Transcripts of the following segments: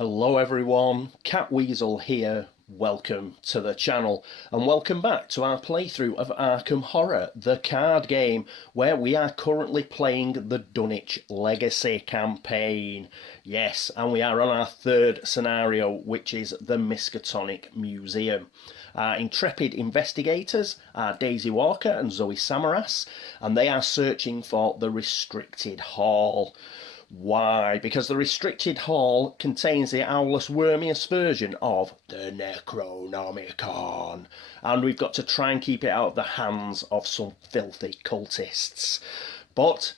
Hello everyone, Catweazle here. Welcome to the channel and welcome back to our playthrough of Arkham Horror, the card game, where we are currently playing the Dunwich Legacy campaign. Yes, and we are on our third scenario, which is the Miskatonic Museum. Our intrepid investigators are Daisy Walker and Zoe Samaras, and they are searching for the Restricted Hall. Why? Because the Restricted Hall contains the owlless wormiest version of the Necronomicon, and we've got to try and keep it out of the hands of some filthy cultists. But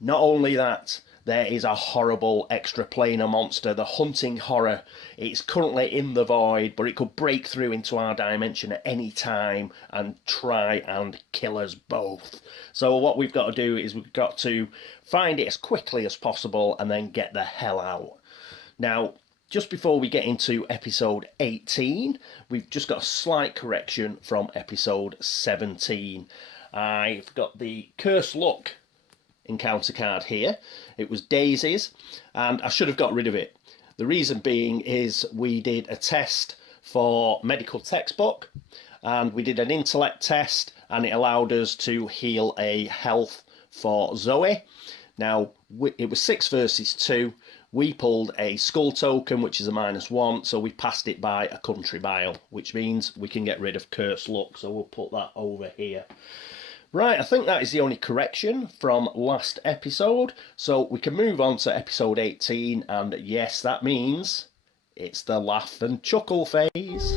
not only that, there is a horrible extraplanar monster, the Hunting Horror. It's currently in the void, but it could break through into our dimension at any time and try and kill us both. So what we've got to do is we've got to find it as quickly as possible and then get the hell out. Now, just before we get into episode 18, we've just got a slight correction from episode 17. I've got the Cursed Luck encounter card here. It was Daisy's, and I should have got rid of it. The reason being is we did a test for medical textbook, and we did an intellect test, and it allowed us to heal a health for Zoe. Now, it was 6 versus 2. We pulled a skull token, which is a -1, so we passed it by a country bile, which means we can get rid of Cursed Luck, so we'll put that over here. Right, I think that is the only correction from last episode, so we can move on to episode 18, and yes, that means it's the laugh and chuckle phase.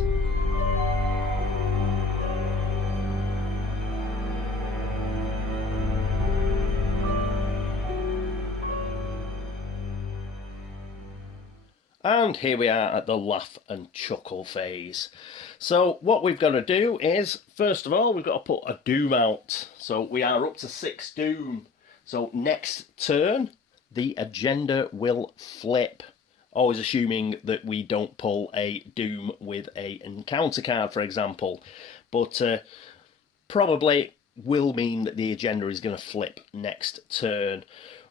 And here we are at the laugh and chuckle phase. So what we've got to do is, first of all, we've got to put a doom out. So we are up to 6 doom. So next turn, the agenda will flip. Always assuming that we don't pull a doom with a encounter card, for example. But probably will mean that the agenda is going to flip next turn.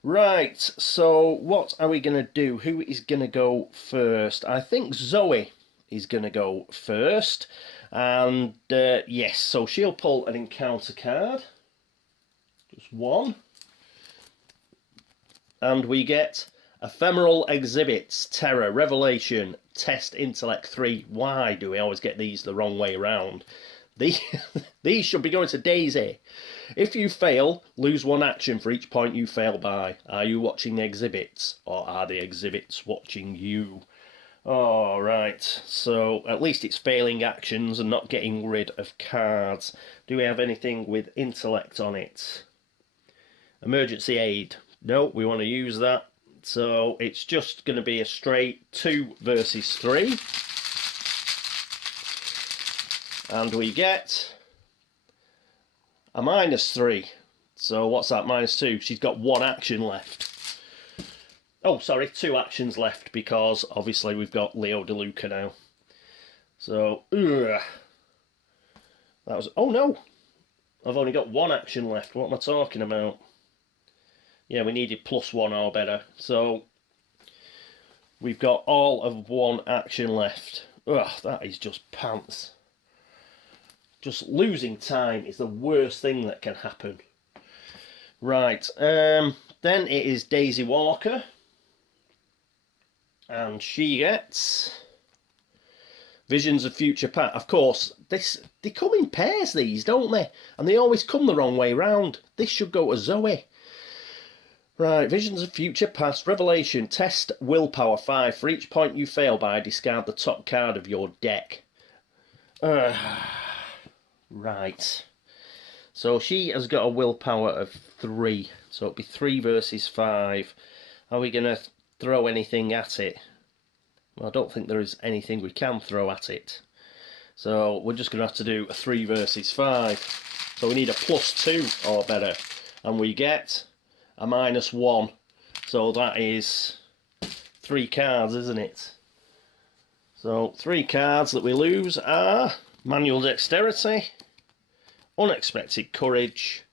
Right, so what are we going to do? Who is going to go first? I think Zoe is going to go first. And yes, so she'll pull an encounter card. Just one. And we get Ephemeral Exhibits, Terror, Revelation, Test Intellect 3. Why do we always get these the wrong way around? These should be going to Daisy. If you fail, lose 1 action for each point you fail by. Are you watching the exhibits, or are the exhibits watching you? Alright, so at least it's failing actions and not getting rid of cards. Do we have anything with intellect on it? Emergency aid. No, we want to use that. So it's just going to be a straight 2 versus 3. And we get a -3. So what's that, -2? She's got 1 action left. Oh, sorry, 2 actions left, because obviously we've got Leo DeLuca now. So, that was... Oh, no! I've only got 1 action left. What am I talking about? Yeah, we needed +1 or better. So, we've got all of 1 action left. Ugh, that is just pants. Just losing time is the worst thing that can happen. Right, then it is Daisy Walker. And she gets Visions of Future Past. Of course, they come in pairs, these, don't they? And they always come the wrong way round. This should go to Zoe. Right, Visions of Future Past, Revelation, Test Willpower 5. For each point you fail by, discard the top card of your deck. Right, so she has got a willpower of 3, so it'll be 3 versus 5. Are we going to throw anything at it? Well, I don't think there is anything we can throw at it. So we're just going to have to do a 3 versus 5. So we need a +2 or better, and we get a -1. So that is 3 cards, isn't it? So 3 cards that we lose are Manual Dexterity, Unexpected Courage,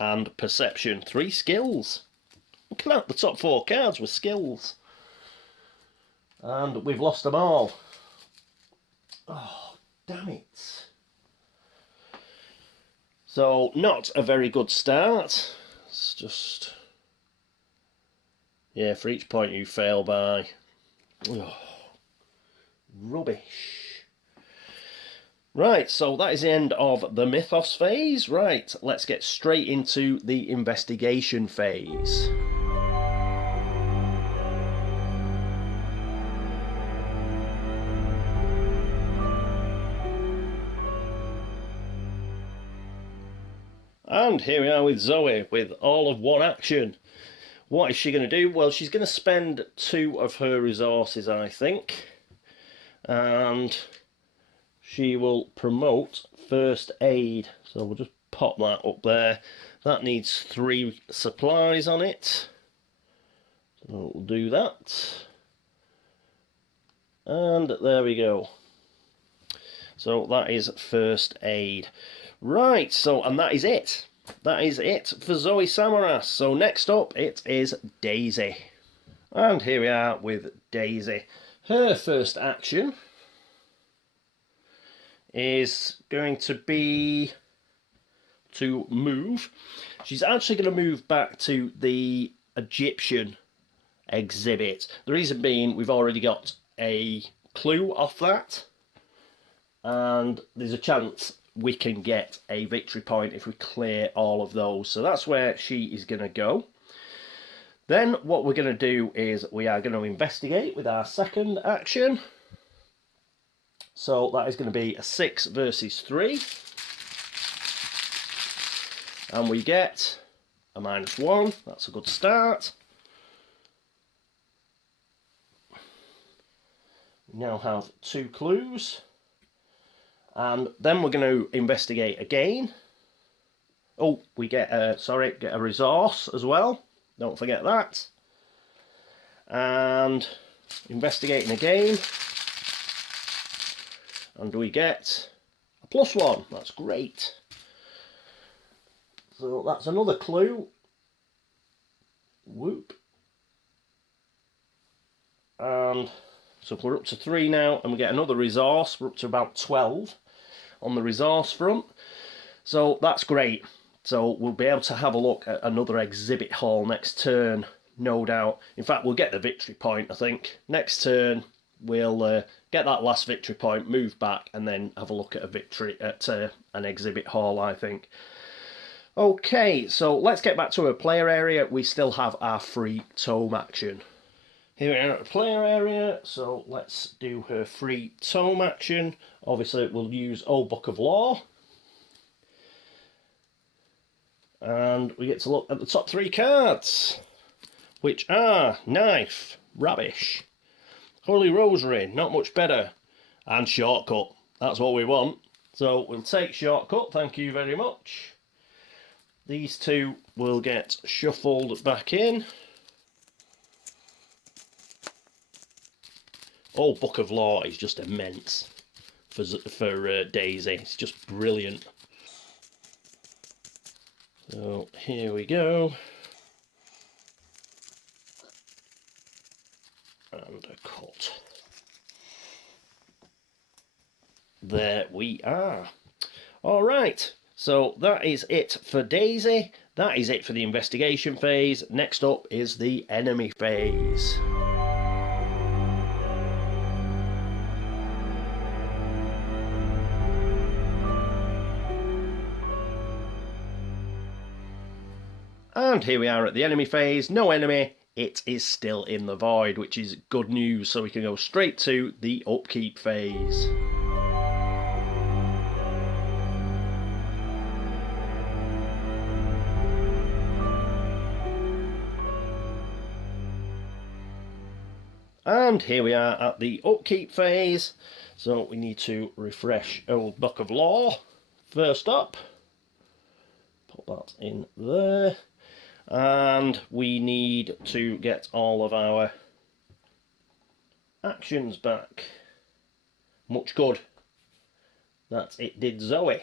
and Perception. 3 skills. Look at that, the top 4 cards were skills. And we've lost them all. Oh, damn it. So, not a very good start. It's just... yeah, for each point you fail by... oh, rubbish. Right, so that is the end of the mythos phase. Right, let's get straight into the investigation phase. And here we are with Zoe with all of one action. What is she going to do? Well, she's going to spend 2 of her resources, I think. And she will promote first aid. So we'll just pop that up there. That needs 3 supplies on it. So we'll do that. And there we go. So that is first aid. Right, so, and that is it. That is it for Zoe Samaras. So next up, it is Daisy. And here we are with Daisy. Her first action is going to be to move. She's actually going to move back to the Egyptian exhibit. The reason being, we've already got a clue off that. And there's a chance we can get a victory point if we clear all of those. So that's where she is going to go. Then what we're going to do is we are going to investigate with our second action. So that is going to be a 6 versus 3. And we get a -1. That's a good start. We now have 2 clues. And then we're going to investigate again. Oh, we get a resource as well. Don't forget that. And investigating again. And we get a +1. That's great. So that's another clue. Whoop. And so we're up to 3 now, and we get another resource. We're up to about 12 on the resource front. So that's great. So we'll be able to have a look at another exhibit hall next turn, no doubt. In fact, we'll get the victory point, I think. Next turn, we'll get that last victory point, move back, and then have a look at a victory at an exhibit hall, I think. Okay, so let's get back to our player area. We still have our free tome action. Here we are at the player area, so let's do her free tome action. Obviously, we'll use Old Book of Law. And we get to look at the top 3 cards, which are Knife, Rubbish, Holy Rosary, not much better, and Shortcut. That's what we want. So we'll take Shortcut, thank you very much. These 2 will get shuffled back in. Old Book of Law is just immense for Daisy. It's just brilliant. So here we go. And a cut. There we are. All right. So that is it for Daisy. That is it for the investigation phase. Next up is the enemy phase. And here we are at the enemy phase. No enemy. It is still in the void, which is good news. So we can go straight to the upkeep phase. And here we are at the upkeep phase. So we need to refresh Old Book of Law. First up. Put that in there. And we need to get all of our actions back. Much good. That's it did Zoe.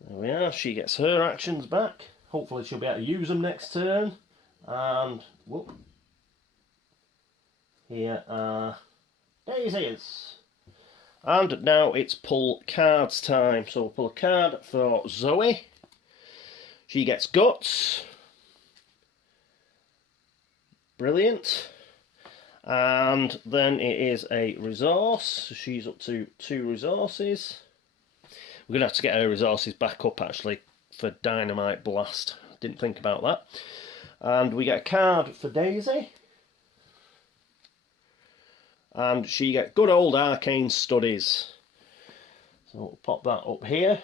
There we are, she gets her actions back. Hopefully she'll be able to use them next turn. And whoop. Here are daisies. And now it's pull cards time. So we'll pull a card for Zoe. She gets guts. Brilliant. And then it is a resource. So she's up to 2 resources. We're going to have to get her resources back up actually for Dynamite Blast. Didn't think about that. And we get a card for Daisy. And she gets good old arcane studies. So we'll pop that up here.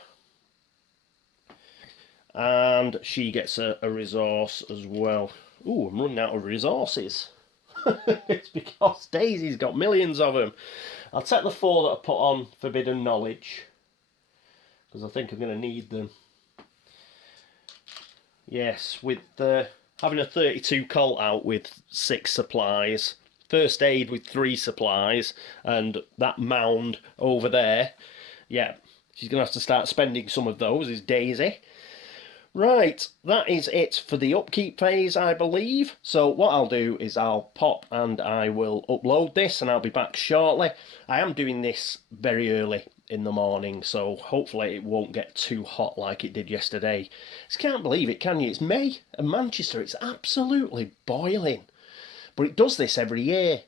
And she gets a resource as well. Ooh, I'm running out of resources. It's because Daisy's got millions of them. I'll take the 4 that I put on Forbidden Knowledge, because I think I'm going to need them. Yes, with having a 32 Colt out with 6 supplies, first aid with 3 supplies, and that mound over there, yeah, she's going to have to start spending some of those, is Daisy. Right, that is it for the upkeep phase, I believe. So what I'll do is I'll pop and I will upload this and I'll be back shortly. I am doing this very early in the morning, so hopefully it won't get too hot like it did yesterday. Just can't believe it, can you? It's May and Manchester, it's absolutely boiling. But it does this every year.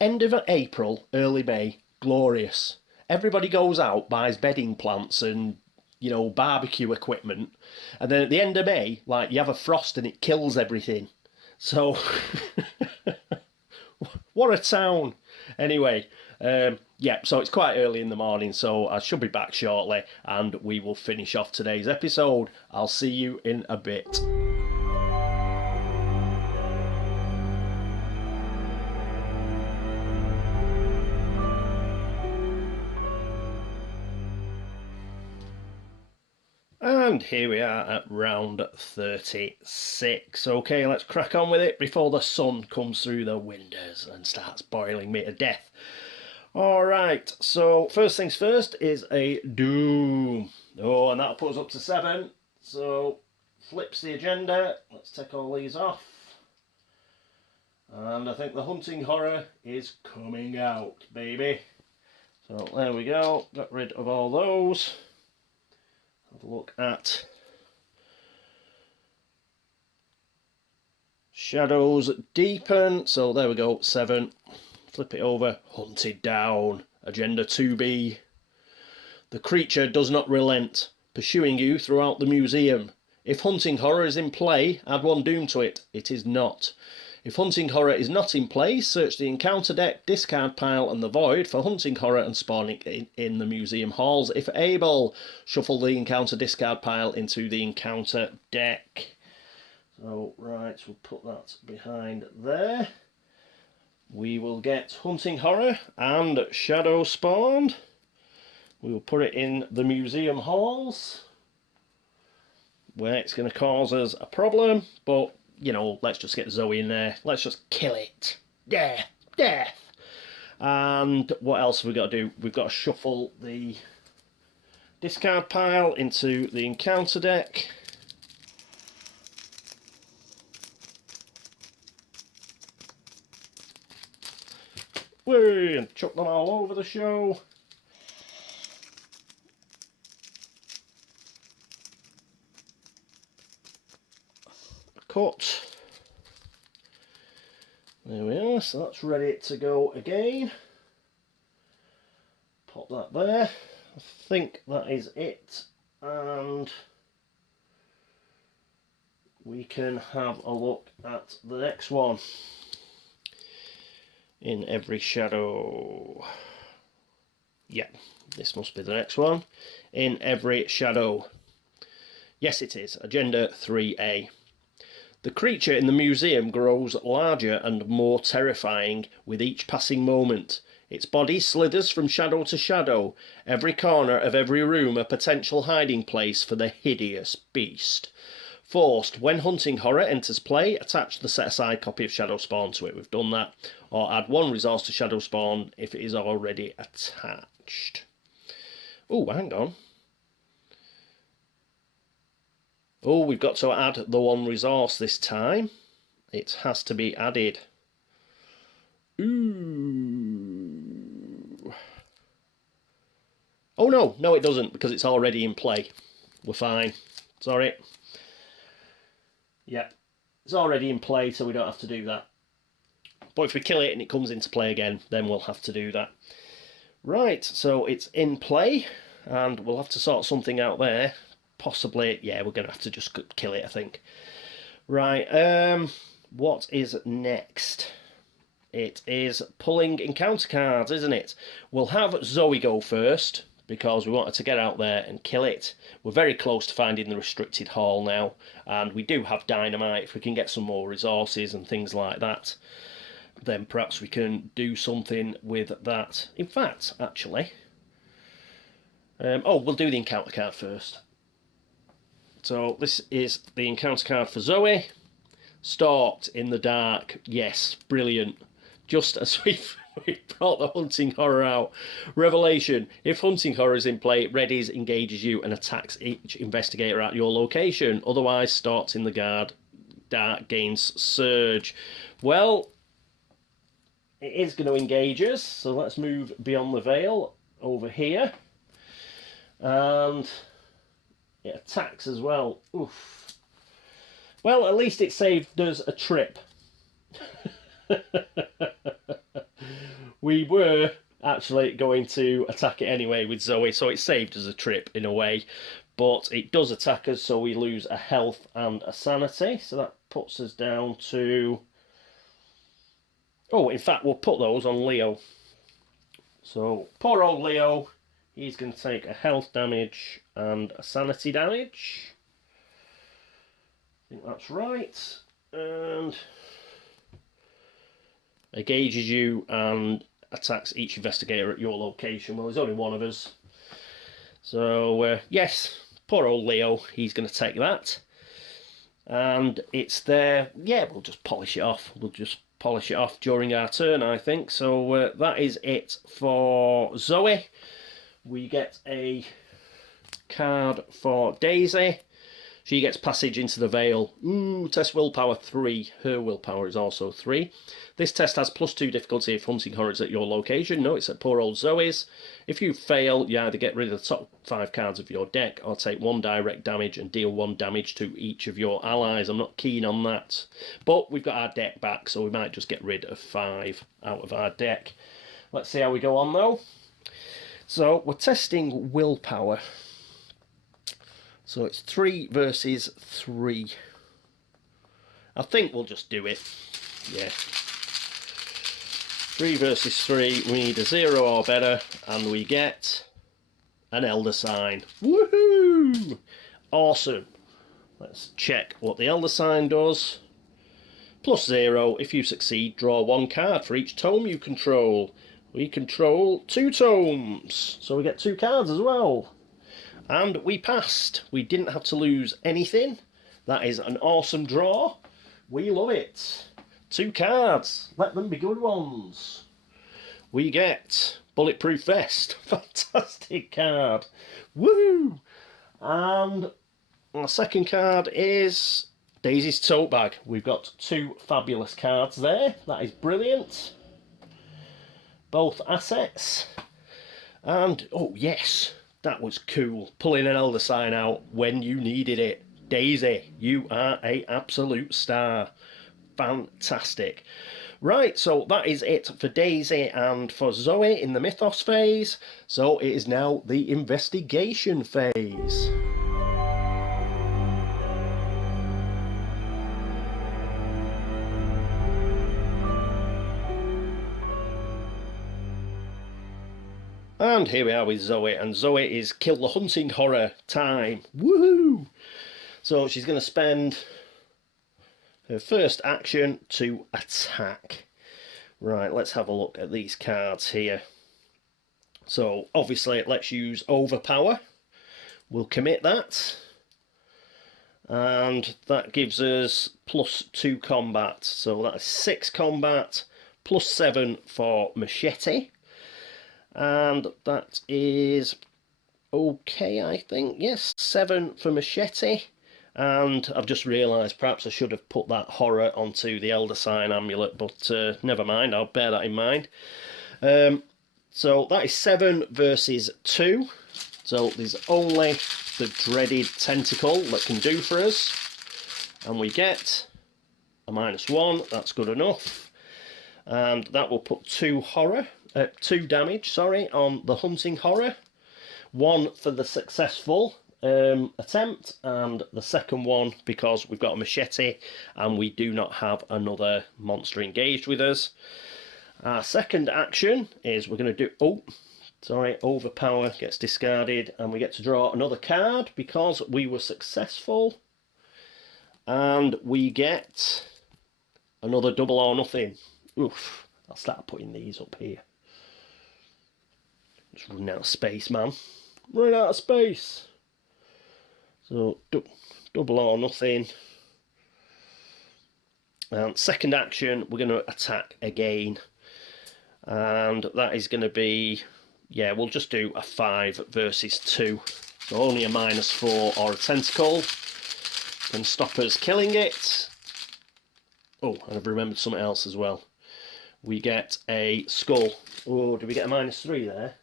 End of April, early May, glorious. Everybody goes out, buys bedding plants and, you know, barbecue equipment, and then at the end of May, like, you have a frost and it kills everything. So, what a town. Anyway, yeah, so it's quite early in the morning, so I should be back shortly, and we will finish off today's episode. I'll see you in a bit. And here we are at round 36. Okay, let's crack on with it before the sun comes through the windows and starts boiling me to death. Alright, so first things first is a doom. Oh, and that'll put us up to 7. So, flips the agenda. Let's take all these off. And I think the hunting horror is coming out, baby. So, there we go. Got rid of all those. Have a look at shadows deepen. So there we go, 7. Flip it over. Hunted down. Agenda 2B. The creature does not relent, pursuing you throughout the museum. If hunting horror is in play, add 1 doom to it. It is not. If hunting horror is not in play, search the encounter deck, discard pile and the void for hunting horror and spawning in the museum halls. If able, shuffle the encounter discard pile into the encounter deck. So, right, we'll put that behind there. We will get hunting horror and shadow spawned. We will put it in the museum halls, where it's going to cause us a problem, but you know, let's just get Zoe in there. Let's just kill it. Death, death. And what else have we got to do? We've got to shuffle the discard pile into the encounter deck. Whee! And chuck them all over the show. Cut. There we are, so that's ready to go again. Pop that there. I think that is it, and we can have a look at the next one. In every shadow. Yeah, this must be the next one. In every shadow. Yes, it is. Agenda 3A. The creature in the museum grows larger and more terrifying with each passing moment. Its body slithers from shadow to shadow, every corner of every room a potential hiding place for the hideous beast. Forced, when hunting horror enters play, attach the set-aside copy of Shadow Spawn to it. We've done that. Or add 1 resource to Shadow Spawn if it is already attached. Oh, hang on. Oh, we've got to add the 1 resource this time. It has to be added. Ooh. Oh no, no it doesn't, because it's already in play. We're fine. Sorry. Yeah, it's already in play, so we don't have to do that. But if we kill it and it comes into play again, then we'll have to do that. Right, so it's in play, and we'll have to sort something out there. Possibly, yeah, we're going to have to just kill it, I think. Right, what is next? It is pulling encounter cards, isn't it? We'll have Zoe go first, because we wanted to get out there and kill it. We're very close to finding the restricted hall now, and we do have dynamite. If we can get some more resources and things like that, then perhaps we can do something with that. In fact, actually, we'll do the encounter card first. So this is the encounter card for Zoe. Stalked in the dark. Yes, brilliant. Just as we've brought the hunting horror out. Revelation. If hunting horror is in play, readies, engages you, and attacks each investigator at your location. Otherwise, stalked in the dark gains surge. Well, it is going to engage us, so let's move beyond the veil over here. And it attacks as well. Oof. Well, at least it saved us a trip. We were actually going to attack it anyway with Zoe, so it saved us a trip in a way. But it does attack us, so we lose a health and a sanity. So that puts us down to... Oh, in fact, we'll put those on Leo. So, poor old Leo, he's going to take a health damage and a sanity damage. I think that's right. And engages you and attacks each investigator at your location. Well, there's only one of us. So, yes, poor old Leo, he's going to take that. And it's there. Yeah, we'll just polish it off. We'll just polish it off during our turn, I think. So that is it for Zoe. We get a card for Daisy. She gets passage into the veil. Ooh, test willpower 3. Her willpower is also 3. This test has +2 difficulty if hunting horrors at your location. No, it's at poor old Zoe's. If you fail, you either get rid of the top 5 cards of your deck or take 1 direct damage and deal 1 damage to each of your allies. I'm not keen on that. But we've got our deck back, so we might just get rid of 5 out of our deck. Let's see how we go on, though. So, we're testing willpower. So it's 3 versus 3. I think we'll just do it. Yeah. 3 versus 3. We need a 0 or better, and we get an Elder Sign. Woohoo! Awesome. Let's check what the Elder Sign does. +0. If you succeed, draw 1 card for each tome you control. We control 2 tomes, so we get 2 cards as well. And we passed. We didn't have to lose anything. That is an awesome draw. We love it. 2 cards. Let them be good ones. We get Bulletproof Vest. Fantastic card. Woo! And the second card is Daisy's Tote Bag. We've got 2 fabulous cards there. That is brilliant. Both assets. And, oh yes, that was cool. Pulling an Elder Sign out when you needed it. Daisy, you are an absolute star. Fantastic. Right, so that is it for Daisy and for Zoe in the Mythos phase. So it is now the investigation phase. And here we are with Zoe, and Zoe is kill the hunting horror time. Woohoo! So she's going to spend her first action to attack. Right, let's have a look at these cards here. So obviously let's use Overpower. We'll commit that. And that gives us +2 combat. So that's 6 combat, +7 for Machete. And that is okay, I think. Yes, 7 for Machete. And I've just realised perhaps I should have put that horror onto the Elder Sign amulet, but never mind, I'll bear that in mind. So that is 7 versus 2. So there's only the dreaded tentacle that can do for us. And we get a -1, that's good enough. And that will put 2 damage, on the hunting horror. 1 for the successful attempt, and the second one because we've got a machete and we do not have another monster engaged with us. Our second action is we're going to do overpower gets discarded, and we get to draw another card because we were successful, and we get another double or nothing. Oof, I'll start putting these up here. Just running out of space, man. Running out of space. So, double or nothing. And second action, we're going to attack again. And that is going to be, we'll just do a 5 versus 2. So only a -4 or a tentacle can stop us killing it. Oh, and I've remembered something else as well. We get a skull. Oh, did we get a -3 there?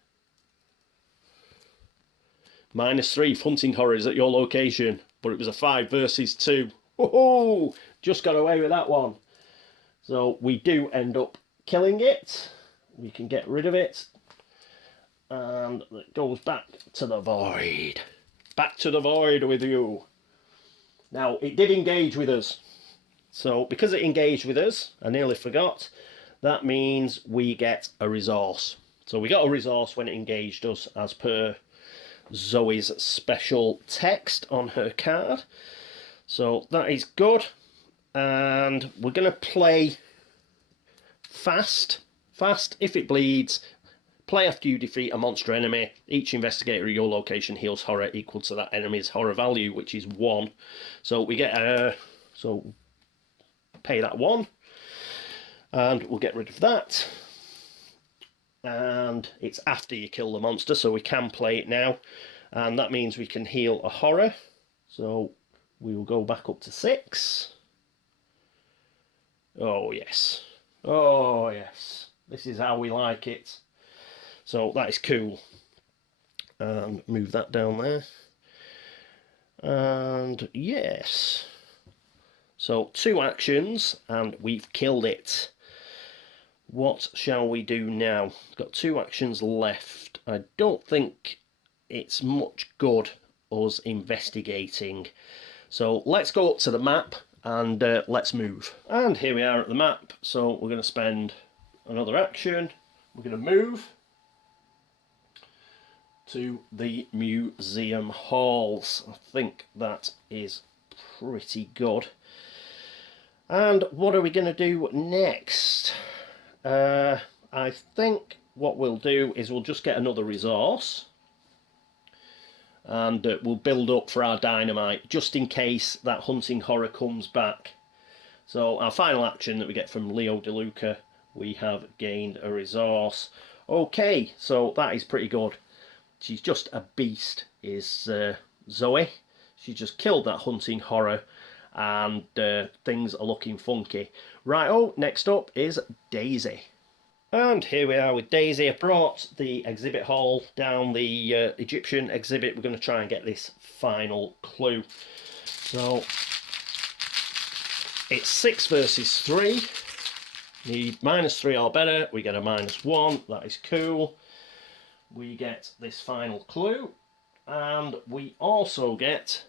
-3 hunting horrors at your location, but it was a 5 versus 2. Whoa! Just got away with that one. So we do end up killing it. We can get rid of it. And it goes back to the void. Back to the void with you. Now, it did engage with us. So because it engaged with us, I nearly forgot, that means we get a resource. So we got a resource when it engaged us, as per Zoe's special text on her card. So that is good. And we're going to play fast. Fast, if it bleeds. Play after you defeat a monster enemy. Each investigator at your location heals horror equal to that enemy's horror value, which is 1. So we get so pay that 1. And we'll get rid of that. And it's after you kill the monster, so we can play it now, and that means we can heal a horror. So we will go back up to 6. Oh yes, oh yes, this is how we like it. So that is cool. And move that down there, and yes, so 2 actions and we've killed it. What shall we do now? We've got 2 actions left. I don't think it's much good us investigating. So let's go up to the map and let's move. And here we are at the map. So we're going to spend another action. We're going to move to the museum halls. I think that is pretty good. And what are we going to do next? I think what we'll do is we'll just get another resource, and we'll build up for our dynamite just in case that hunting horror comes back. So our final action that we get from Leo DeLuca, we have gained a resource. Okay, so that is pretty good. She's just a beast, is Zoe. She just killed that hunting horror, and things are looking funky. Right, next up is Daisy. And here we are with Daisy. I brought the exhibit hall down the Egyptian exhibit. We're going to try and get this final clue. So it's 6 versus 3. Need -3 or better. We get a -1. That is cool. We get this final clue, and we also get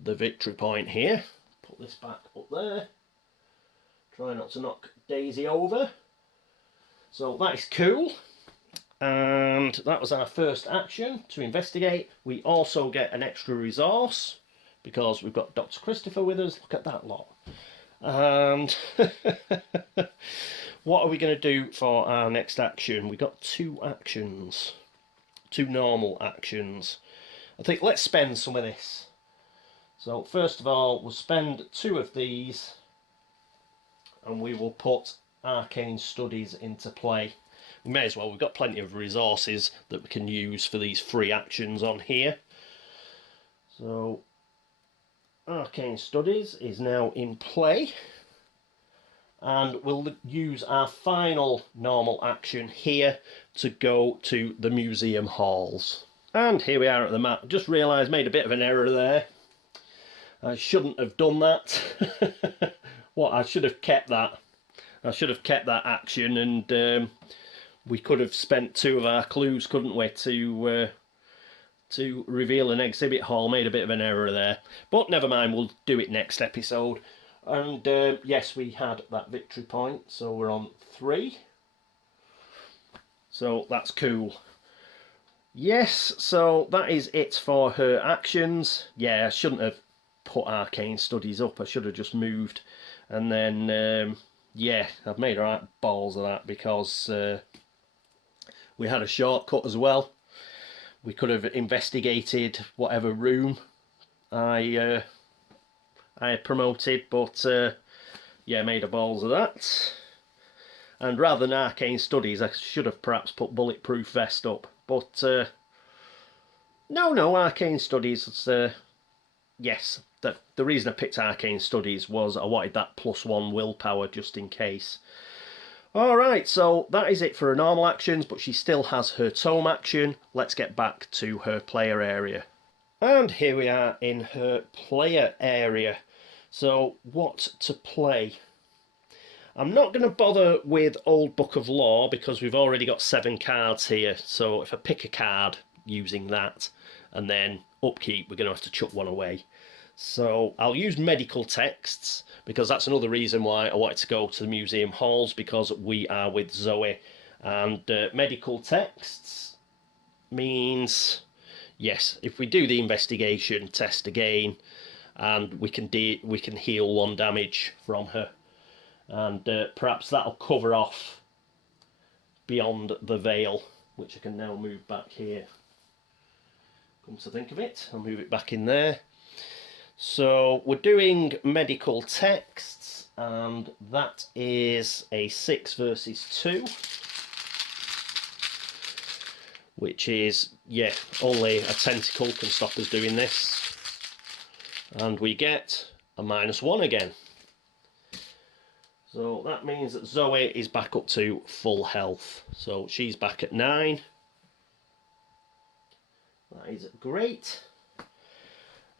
the victory point here. Put this back up there. Try not to knock Daisy over. So that is cool. And that was our first action to investigate. We also get an extra resource because we've got Dr. Christopher with us. Look at that lot. And what are we going to do for our next action? We got 2 actions. 2 normal actions. I think let's spend some of this. So first of all, we'll spend 2 of these, and we will put arcane studies into play. We may as well, we've got plenty of resources that we can use for these free actions on here. So Arcane Studies is now in play, and we'll use our final normal action here to go to the museum halls. And here we are at the map. Just realised, made a bit of an error there. I shouldn't have done that. What, I should have kept that. I should have kept that action, and we could have spent 2 of our clues, couldn't we, to reveal an exhibit hall. Made a bit of an error there, but never mind, we'll do it next episode. And yes, we had that victory point, so we're on 3, so that's cool. Yes, so that is it for her actions. Yeah, I shouldn't have put Arcane Studies up, I should have just moved, and then yeah, I've made right balls of that, because we had a shortcut as well. We could have investigated whatever room I had promoted, but yeah, made a balls of that. And rather than Arcane Studies, I should have perhaps put Bulletproof Vest up. But no, Arcane Studies. Yes, the reason I picked Arcane Studies was I wanted that +1 willpower just in case. Alright, so that is it for her normal actions, but she still has her tome action. Let's get back to her player area. And here we are in her player area. So, what to play? I'm not going to bother with Old Book of Law because we've already got 7 cards here. So if I pick a card using that and then Upkeep, we're going to have to chuck one away. So I'll use medical texts, because that's another reason why I wanted to go to the museum halls, because we are with Zoe. And medical texts means, yes, if we do the investigation test again, and we can heal 1 damage from her, and perhaps that'll cover off beyond the veil, which I can now move back here. Come to think of it, I'll move it back in there. So we're doing medical texts, and that is a 6 versus 2, which is, yeah, only a tentacle can stop us doing this. And we get a -1 again. So that means that Zoe is back up to full health. So she's back at 9. That is great.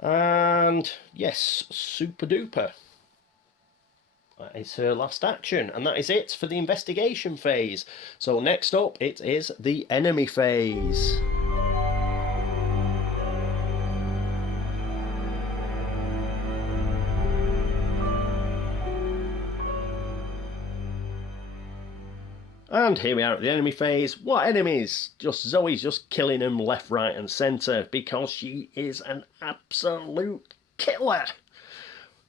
And yes, super duper. That is her last action, and that is it for the investigation phase. So next up, it is the enemy phase. And here we are at the enemy phase. What enemies? Zoe's just killing them left, right and centre, because she is an absolute killer.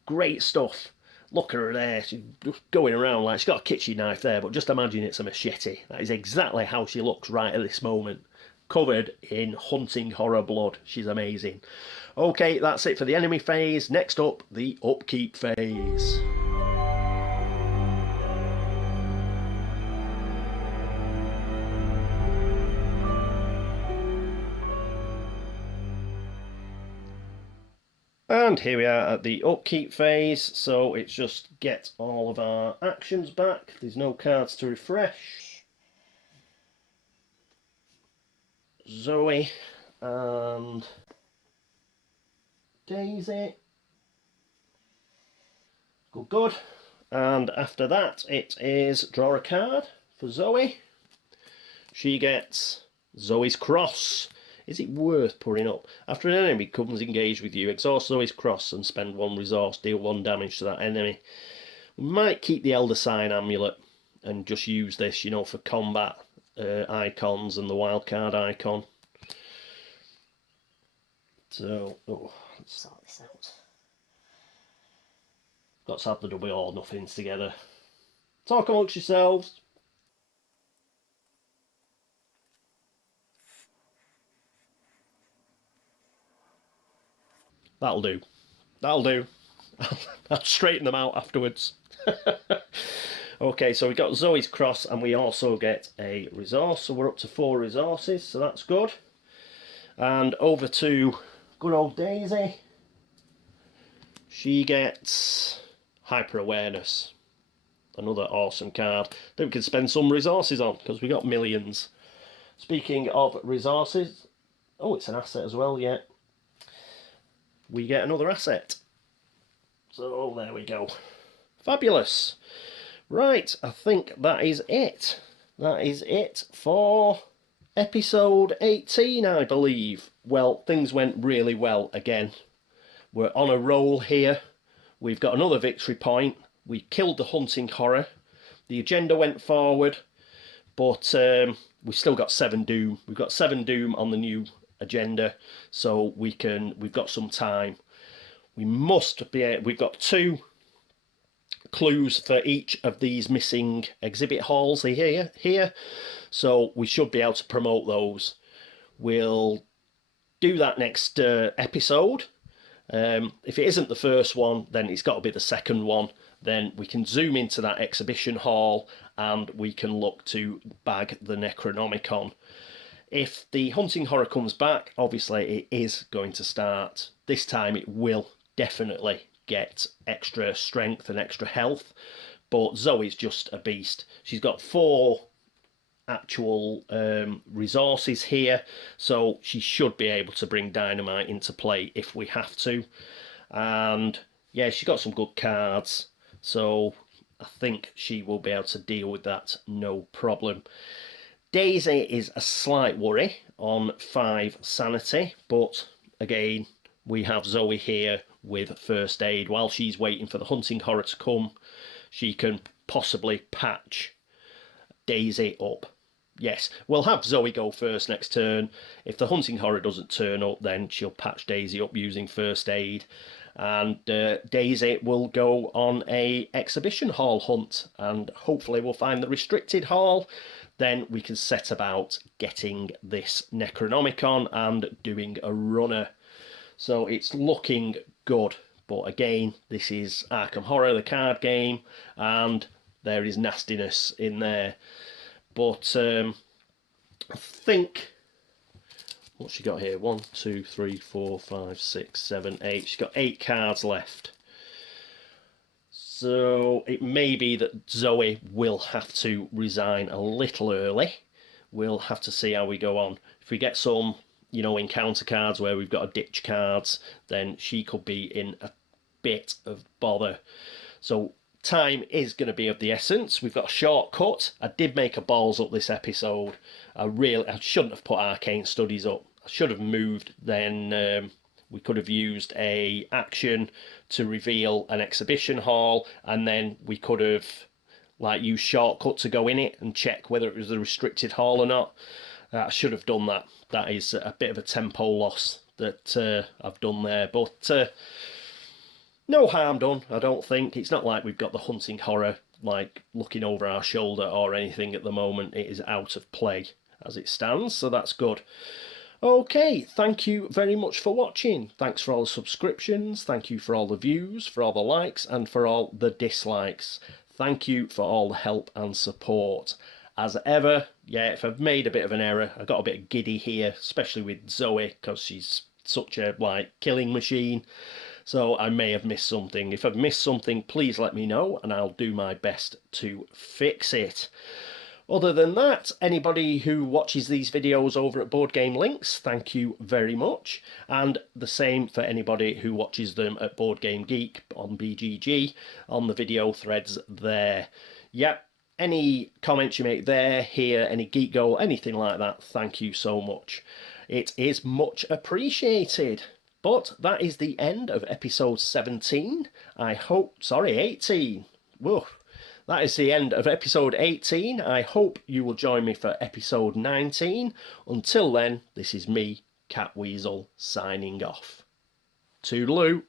Great stuff. Look at her there. She's just going around like she's got a kitchen knife there, but just imagine it's a machete. That is exactly how she looks right at this moment. Covered in hunting horror blood. She's amazing. Okay, that's it for the enemy phase. Next up, the upkeep phase. And here we are at the upkeep phase, so it's just get all of our actions back. There's no cards to refresh. Zoe and Daisy. Good. And after that, it is draw a card for Zoe. She gets Zoe's Cross. Is it worth putting up? After an enemy comes engaged with you, exhaust Zoe's Cross and spend 1 resource, deal 1 damage to that enemy. We might keep the Elder Sign Amulet and just use this, you know, for combat icons and the wildcard icon. So, let's sort this out. Got to have the double or nothings together. Talk amongst yourselves. That'll do. That'll do. I'll straighten them out afterwards. Okay, so we got Zoe's Cross and we also get a resource. So we're up to 4 resources, so that's good. And over to good old Daisy. she gets hyper awareness. Another awesome card that we can spend some resources on because we got millions. Speaking of resources, oh, it's an asset as well, yeah. We get another asset. So there we go. Fabulous. Right, I think that is it. That is it for episode 18, I believe. Well, things went really well again. We're on a roll here. We've got another victory point. We killed the hunting horror. The agenda went forward, but we've still got 7 doom. We've got 7 doom on the new agenda, so we've got some time. We've got 2 clues for each of these missing exhibit halls here, so we should be able to promote those. We'll do that next episode. If it isn't the first one, then it's got to be the second one. Then we can zoom into that exhibition hall and we can look to bag the Necronomicon. If the hunting horror comes back, obviously it is going to start. This time it will definitely get extra strength and extra health, but Zoe's just a beast. She's got 4 actual resources here, so she should be able to bring dynamite into play if we have to. And yeah, she's got some good cards, so I think she will be able to deal with that no problem. Daisy is a slight worry on 5 sanity, but again, we have Zoe here with first aid. While she's waiting for the hunting horror to come, she can possibly patch Daisy up. Yes, we'll have Zoe go first next turn. If the hunting horror doesn't turn up, then she'll patch Daisy up using first aid. And Daisy will go on a exhibition hall hunt, and hopefully we'll find the restricted hall. Then we can set about getting this Necronomicon and doing a runner. So it's looking good. But again, this is Arkham Horror, the card game, and there is nastiness in there. But I think, what's she got here? 1, 2, 3, 4, 5, 6, 7, 8. She's got 8 cards left. So it may be that Zoe will have to resign a little early. We'll have to see how we go on. If we get some, encounter cards where we've got to ditch cards, then she could be in a bit of bother. So time is going to be of the essence. We've got a shortcut. I did make a balls up this episode. I shouldn't have put Arcane Studies up. I should have moved. Then we could have used a action to reveal an exhibition hall, and then we could have used shortcut to go in it and check whether it was a restricted hall or not. I should have done that. That is a bit of a tempo loss that I've done there, but no harm done, I don't think. It's not like we've got the hunting horror looking over our shoulder or anything at the moment. It is out of play as it stands, so that's good. Okay, thank you very much for watching. Thanks for all the subscriptions, thank you for all the views, for all the likes, and for all the dislikes. Thank you for all the help and support. As ever, yeah, if I've made a bit of an error, I got a bit giddy here, especially with Zoe, because she's such a killing machine. So I may have missed something. If I've missed something, please let me know, and I'll do my best to fix it. Other than that, anybody who watches these videos over at Board Game Links, thank you very much. And the same for anybody who watches them at Board Game Geek on BGG, on the video threads there. Yep, any comments you make there, here, any Geek Go, anything like that, thank you so much. It is much appreciated. But that is the end of episode 17. 18. Whoa. That is the end of episode 18. I hope you will join me for episode 19. Until then, this is me, Catweazle, signing off. Toodaloo.